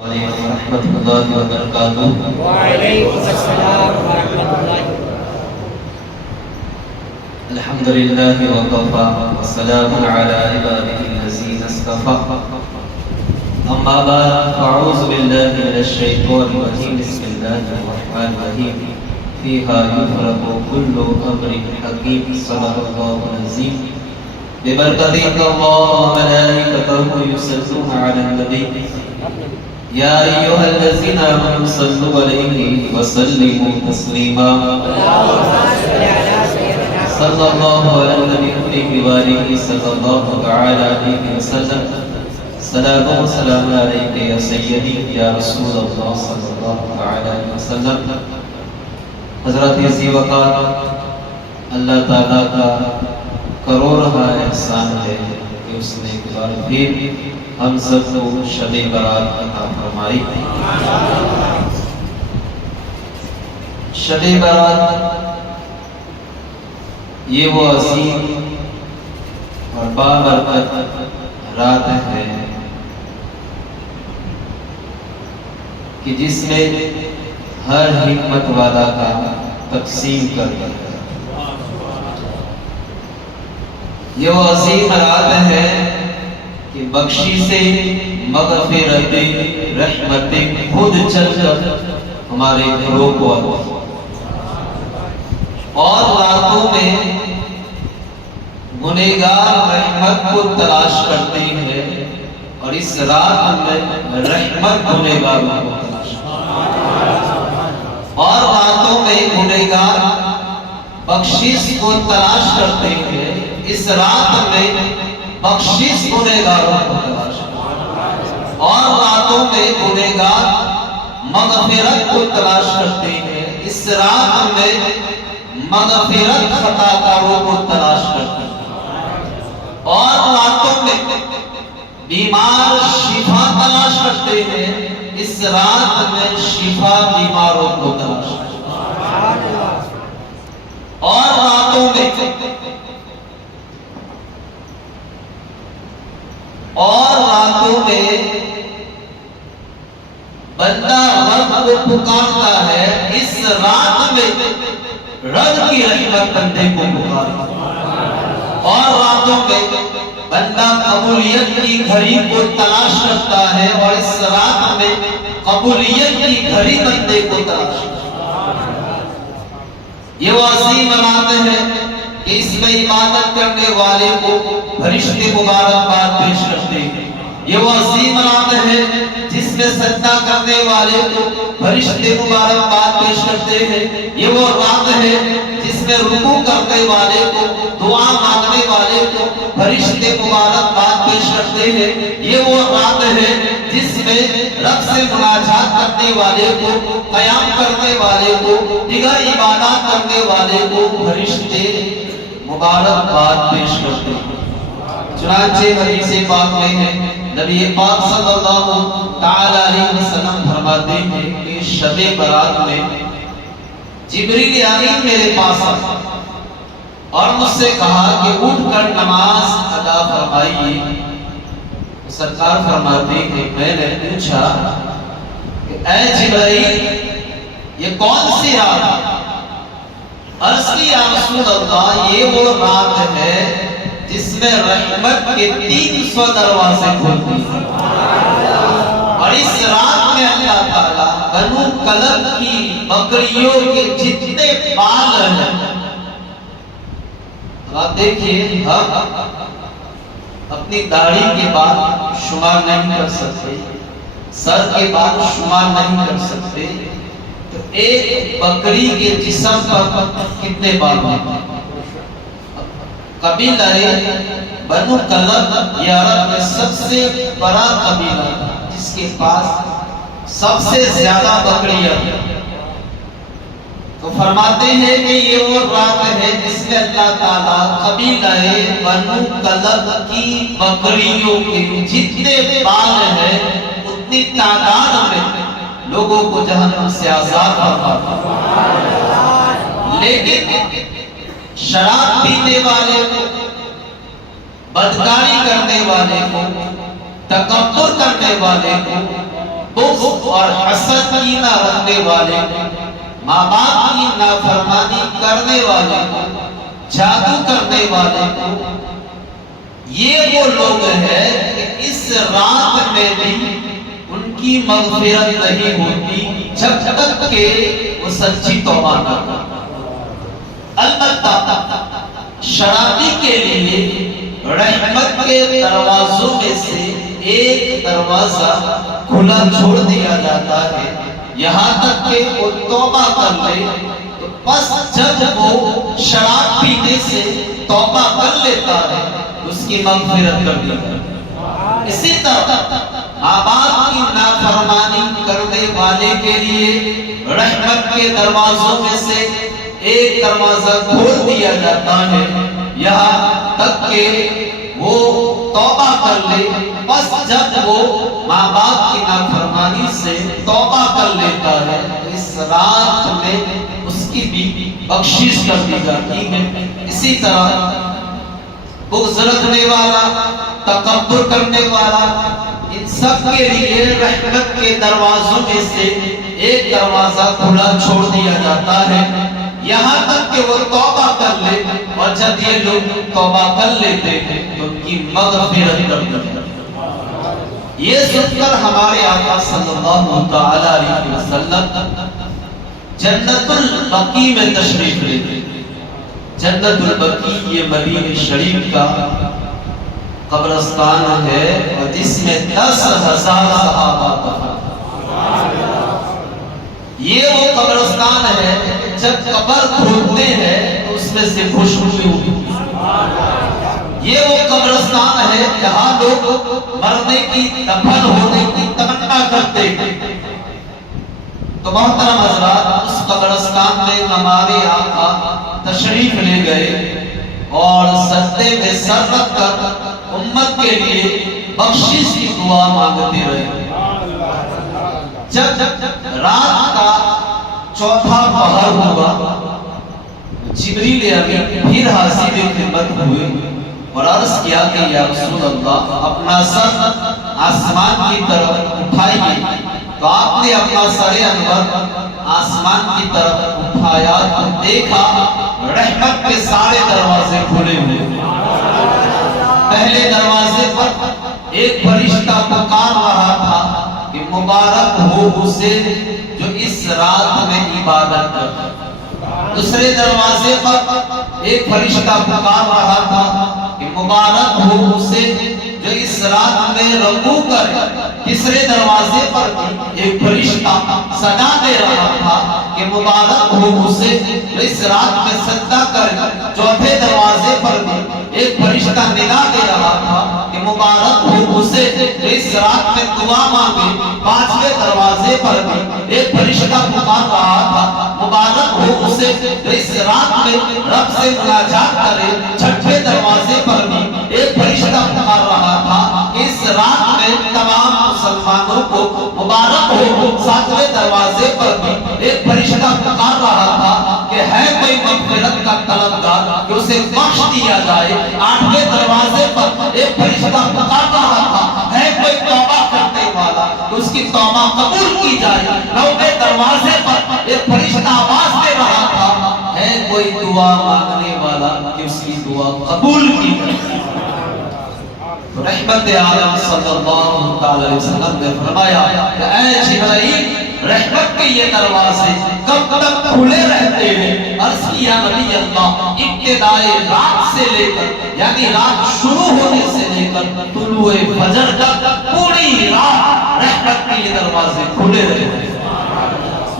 وعلیکم ورحمۃ اللہ وبرکاتہ۔ وعلیکم السلام ورحمۃ اللہ۔ الحمد للہ وکفی وسلام علی عبادہ الذین اصطفی، اما بعد فاعوذ باللہ من الشیطان الرجیم، بسم اللہ الرحمن الرحیم، فیہا یفرق کل امر حکیم، صدق اللہ العظیم۔ ببرکۃ اللہ وملائکتہ یصلون علی النبی، یا ایھا الذین آمنوا صلوا علیہ وسلموا تسلیما، صلی اللہ علیہ وآلہ صلی اللہ تعالی علیہ وسلم۔ صلاۃ و سلام علیک یا سیدی یا رسول اللہ صلی اللہ تعالی علیہ وسلم۔ حضرت ذی وقار، اللہ تعالیٰ کا کروڑہ احسان ہے کہ اس نے ایک بار پھر ہم سب کو شب برات عطا فرمائی۔ شب برات یہ وہ عظیم اور بابرکت رات ہے کہ جس میں ہر حکمت والا کا تقسیم کر دیا ہے۔ یہ وہ عظیم رات ہے کہ بخشی سے مغفرت رحمت خود چل کر ہمارے گھروں کو آتی، اور راتوں میں گنہگار رحمت کو تلاش کرتے ہیں، اور اس رات میں رحمت گنہگاروں کو تلاش کرتے ہیں، اور راتوں میں گنہگار بخشش کو تلاش کرتے ہیں، اس رات میں بخشش گنہگاروں کو تلاش کرتے ہیں، اور راتوں میں گنہگار مغفرت کو تلاش کرتے ہیں، اس رات میں مغفرت خطا کاروں کو تلاش کرتے ہیں، اور راتوں میں بیمار شفا تلاش کرتے ہیں، اس رات میں شفا بیماروں کو تلاش کرتے ہیں، اور راتوں میں بندہ رب کو پکارتا ہے، اس رات میں رب کی رحمت بندے کو پکارتا ہے، اور راتوں میں بندہ قبولیت کی گھڑی کو تلاش کرتا ہے، اور اس رات میں قبولیت کی گھڑی بندے کو تلاش کرتا ہے۔ یہ وہ عظیم رات ہے کہ اس میں عبادت کرنے والے کو فرشتے مبارکباد پیش کرتے ہیں۔ یہ وہ عظیم رات ہے جس میں سجدہ کرنے والے کو فرشتے مبارکباد پیش کرتے ہیں۔ یہ وہ رات ہے جس میں رکوع کرنے والے کو، دعا مانگنے والے کو فرشتے مبارکباد پیش کرتے ہیں۔ یہ وہ رات ہے جس میں رب سے مناجات کرنے والے کو، قیام کرنے والے کو، دیگر عبادات کرنے والے کو فرشتے مبارکباد پیش کرتے ہیں۔ چنانچہ حدیث پاک میں ہے، نبی پاک صلی اللہ تعالی علیہ وسلم فرماتے ہیں کہ شب برات میں جبریل امین میرے پاس آیا اور مجھ سے کہا کہ اٹھ کر نماز ادا فرمائیے۔ سرکار فرماتے ہیں میں نے پوچھا کہ اے جبریل یہ کون سی رات ہے؟ عرض کی یا رسول اللہ یہ وہ رات ہے جس میں رحمت کے 300 دروازے کھلتے ہیں، اور اس رات میں اللہ تعالیٰ بنو کلب کی بکریوں کے جتنے بال ہیں، آپ دیکھیے ہم اپنی داڑھی کے بعد شمار نہیں کر سکتے، سر کے بعد شمار نہیں کر سکتے، تو ایک بکری کے جسم پر کتنے بال ہیں؟ قبیلہ بنو کلب یہ عرب میں سب سے بڑا قبیلہ جس کے پاس سب سے زیادہ بکریاں ہیں۔ تو فرماتے ہیں کہ یہ وہ رات ہے جس میں اللہ تعالیٰ قبیلہ بنو کلب کی بکریوں کے جتنے بال ہیں اتنی تعداد میں لوگوں کو جہنم سے آزاد فرماتا ہے۔ لیکن شراب پینے والے کو، بدکاری کرنے والے کو، تکبر کرنے والے کو، بغض اور حسد کی نہ رکھنے والے، ماں باپ کی نافرمانی کرنے والے، جادو کرنے والے کو، یہ وہ لوگ ہیں کہ اس رات میں بھی ان کی مغفرت نہیں ہوتی جب تک کہ وہ سچی توبہ نہ کریں۔ البتہ شرابی کے لیے رحمت کے دروازوں میں سے ایک دروازہ کھلا چھوڑ دیا جاتا ہے، یہاں تک کہ وہ توبہ کر لے، تو بس جب وہ شراب پینے سے توبہ کر لیتا ہے اس کی مغفرت کر دی جاتی ہے۔ اسی طرح ماں باپ کی نافرمانی کرنے والے کے لیے رحمت کے دروازوں میں سے ایک دروازہ کھول دیا جاتا ہے، یہاں تک کہ وہ توبہ کر لے، بس جب وہ ماں باپ کی نافرمانی سے توبہ کر لیتا ہے تو اس رات میں اس کی بھی بخشش کر دی جاتی ہے۔ اسی طرح بغض رکھنے والا، تکبر کرنے والا، ان سب کے لیے رحمت کے دروازوں میں سے ایک دروازہ کھلا چھوڑ دیا جاتا ہے، یہاں تک کہ وہ توبہ کر لے، اور جب یہ لوگ توبہ کر لیتے ہیں تو ان کی مغفرت کر دی جاتی ہے۔ یہ سن کر ہمارے آقا صلی اللہ تعالی علیہ وسلم جنت البقیع میں تشریف لیتے۔ جنت البقیع یہ مدینہ شریف کا قبرستان ہے اور جس میں 10,000 صحابہ دفن۔ یہ وہ قبرستان ہے جب قبر کھودتے ہیں تو اس میں سے خوشبو ہوتی ہے۔ یہ وہ قبرستان ہے جہاں لوگ مرنے کی، دفن ہونے کی تمنا کرتے ہیں۔ تو محترم حضرات، اس قبرستان میں ہمارے آقا تشریف لے گئے اور سجدے میں سر رکھ کر امت کے لیے بخشش کی دعا مانگتے رہے۔ جب رات کا چوتھا پہر ہوا، جبریل امین پھر حاضر خدمت ہوئے اور عرض کیا کہ یا رسول اللہ، اپنا سر آسمان کی طرف اٹھائیے۔ تو آپ نے اپنا سر انور آسمان کی طرف اٹھایا تو دیکھا رحمت کے سارے دروازے کھلے ہوئے۔ پہلے دروازے پر ایک فرشتہ پکار رہا تھا کہ مبارک ہو اسے جو اس رات میں عبادت کرتا ہے۔ دوسرے دروازے پر ایک فرشتہ پکار رہا تھا کہ مبارک ہو اسے جو اس رات میں رکوع کرے۔ تیسرے دروازے پر ایک فرشتہ صدا دے رہا تھا کہ مبارک ہو اسے جو اس رات میں سجدہ کرے۔ چوتھے دروازے پر بھی ایک فرشتہ ندا دے رہا تھا کہ مبارک ہو اسے جو اس رات میں دعا مانگے۔ پانچویں دروازے پر بھی ایک فرشتہ پکار رہا تھا، مبارک ہو اسے جو اس رات میں رب سے مناجات کرے۔ چھٹے دروازے پر بھی ایک فرشتہ پکار رہا تھا کہ اس رات میں تمام مسلمانوں کو مبارک ہو۔ ساتویں دروازے پر بھی ایک فرشتہ پکار رہا تھا کہ ہے کوئی مغفرت کا طلبگار کہ اسے بخش دیا جائے۔ آٹھویں دروازے پر ایک فرشتہ پکار رہا تھا، ہے کوئی توبہ کرنے والا کہ اس کی توبہ قبول کی جائے۔ نویں دروازے پر ایک فرشتہ آواز دے رہا تھا، ہے کوئی دعا مانگنے والا کہ اس کی دعا قبول کی جائے۔ رحمت عالم صلی اللہ علیہ وسلم نے فرمایا کہ اے جبرائیل، رحمت کے یہ دروازے کب تک کھلے رہتے ہیں؟ عرض کیا نبی اللہ، ابتدائے رات سے لے کر، یعنی رات شروع ہونے سے لے کر طلوع فجر تک پوری رات رحمت کے یہ دروازے کھلے رہتے ہیں۔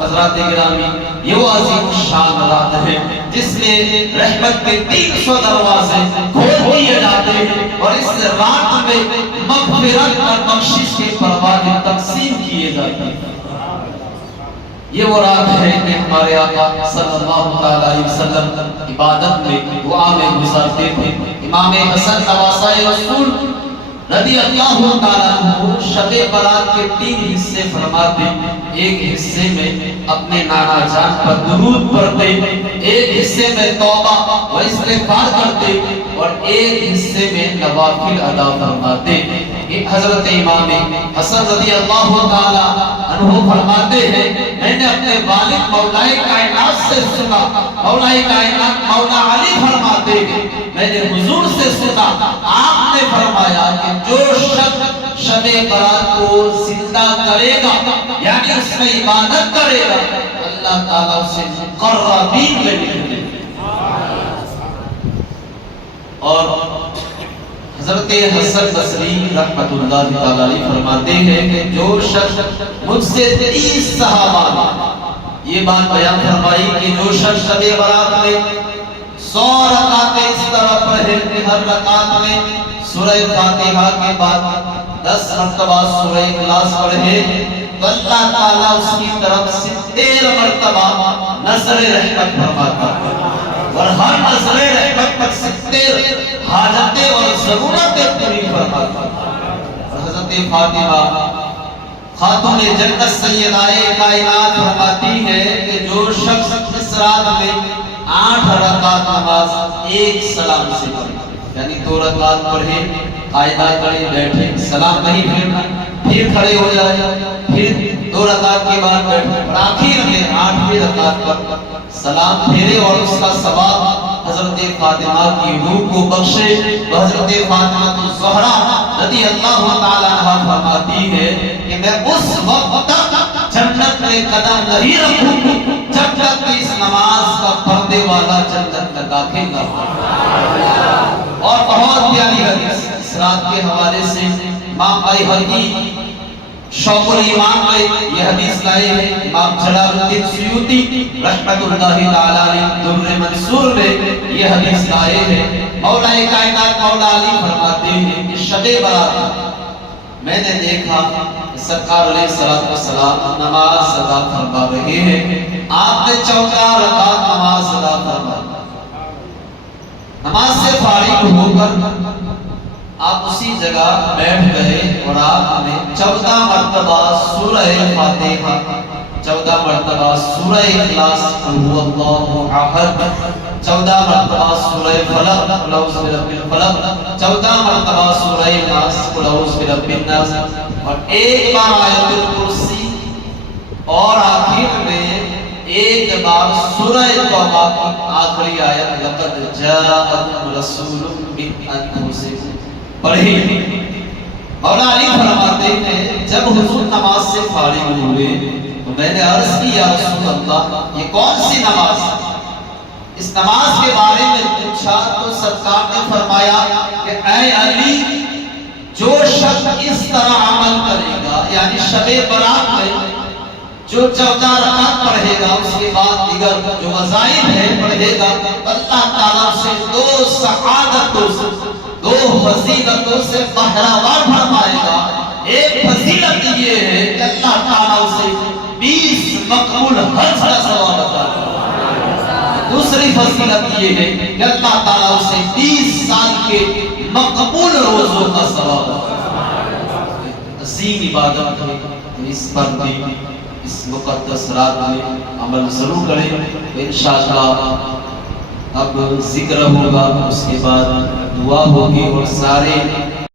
حضرات گرامی، یہ وہ عظیم شان رات ہے جس میں رحمت کے 300 دروازے کھول دیے جاتے ہیں اور اس رات میں مغفرت اور بخشش کے پروازے تقسیم کیے جاتے ہیں۔ یہ وہ رات ہے کہ ہمارے آقا صلی اللہ علیہ وسلم عبادت میں، دعا میں گزارتے تھے۔ امام حسن نواسۂ رسول رضی اللہ تعالیٰ عنہ شب برات کے 3 حصے فرماتے. ایک حصے میں اپنے نانا جان پر درود پڑھتے، ایک حصے میں توبہ و استغفار کرتے، اور ایک حصے میں نوافل ادا فرماتے. حضرت امام حسن رضی اللہ تعالیٰ عنہ فرماتے ہیں میں نے اپنے والد مولا کائنات سے سنا، مولا کائنات مولا علی فرماتے ہیں میں نے حضور سے سنا، آپ نے فرمایا کہ جو شخص شب برات کو زندہ کرے گا یعنی اس میں عبادت کرے گا، اللہ تعالیٰ اسے مقربین میں لکھ دے. اور حضرت حسن بصری رحمت اللہ تعالی علیہ فرماتے ہیں کہ جو شخص مجھ سے 30 صحابہ یہ بات بیان فرمائی کہ جو شخص شب برات میں 100 رکعتیں اس طرح پڑھے کہ ہر رکعت میں سورہ فاتحہ کے بعد 10 مرتبہ سورہ اخلاص پڑھے تو اللہ تعالیٰ اس کی طرف 70 مرتبہ نظر رحمت فرماتا ہے، اور ہر نظر رحمت پر 70 حاجتیں اور ضرورتیں پوری فرماتا ہے. اور حضرت فاطمہ خاتون جنت سیدہ کائنات فرماتی ہے کہ جو شخص اس رات میں 8 رکعت نماز ایک سلام سے پڑھے یعنی 2 رکعت پڑھے، قاعدہ کرے، بیٹھے، سلام نہیں پھیرنا، پھر کھڑے ہو جائے، پھر 2 رکعت کے بعد بیٹھے، اور آخر میں 8ویں رکعت پر سلام پھیرے اور اس کا ثواب حضرت فاطمہ کی روح کو بخشے. حضرت فاطمہ الزہرا رضی اللہ تعالیٰ عنہ فرماتی ہے کہ میں اس وقت تک جنت میں قدم نہیں رکھوں جب تک اس نماز کا پڑھنے والا جنت میں داخل نہ ہو. اور بہت پیاری حدیث اس رات کے حوالے سے امام بیہقی شعب الایمان میں یہ حدیث لائے ہیں. امام جلال الدین سیوطی رحمت اللہ تعالی علیہ در منصور میں یہ حدیث لائے ہیں. مولا کائنات مولا علی فرماتے ہیں کہ شب برات میں نے دیکھا کہ سرکار علیہ السلام نماز ادا فرما رہے ہیں. آپ نے 14 رکعت نماز ادا فرمائی. نماز سے فارغ ہو کر آپ اسی جگہ بیٹھ گئے اور آپ نے 14 مرتبہ سورہ فاتحہ، 14 مرتبہ سورہ اخلاص قل هو اللہ احد، 14 مرتبہ سورہ فلق قل اعوذ برب الفلق، 14 مرتبہ سورہ ناس قل اعوذ برب الناس، اور ایک بار آیت الکرسی، اور آخر میں ایک بار سورہ توبہ کی آخری آیت لقد جاءکم رسول من انفسکم پڑھی. مولا علی فرماتے ہیں جب حضور نماز سے فارغ ہوئے تو میں نے عرض کی یا رسول اللہ یہ کون سی نماز؟ اس نماز کے بارے میں پوچھا تو سرکار نے فرمایا کہ اے علی جو شخص اس طرح عمل کرے گا یعنی شب برات میں جو 14 رکعت پڑھے گا اس کے بعد دیگر جو وظائف ہے پڑھے گا اللہ تعالیٰ سے 2 سعادتوں سے 2 فضیلتوں سے بہراور فرمائے گا. ایک فضیلت یہ ہے کہ اللہ تعالیٰ اسے 20 مقبول حج کا ثواب عطا کرے. دوسری فضیلت یہ ہے کہ اللہ تعالیٰ اسے 20 سال کے مقبول روزوں کا ثواب عطا کرے. عظیم عبادت ہے. اس پر بھی اس مقدس رات میں عمل ضرور کریں. انشاءاللہ اب ذکر ہوگا، اس کے بعد دعا ہوگی اور سارے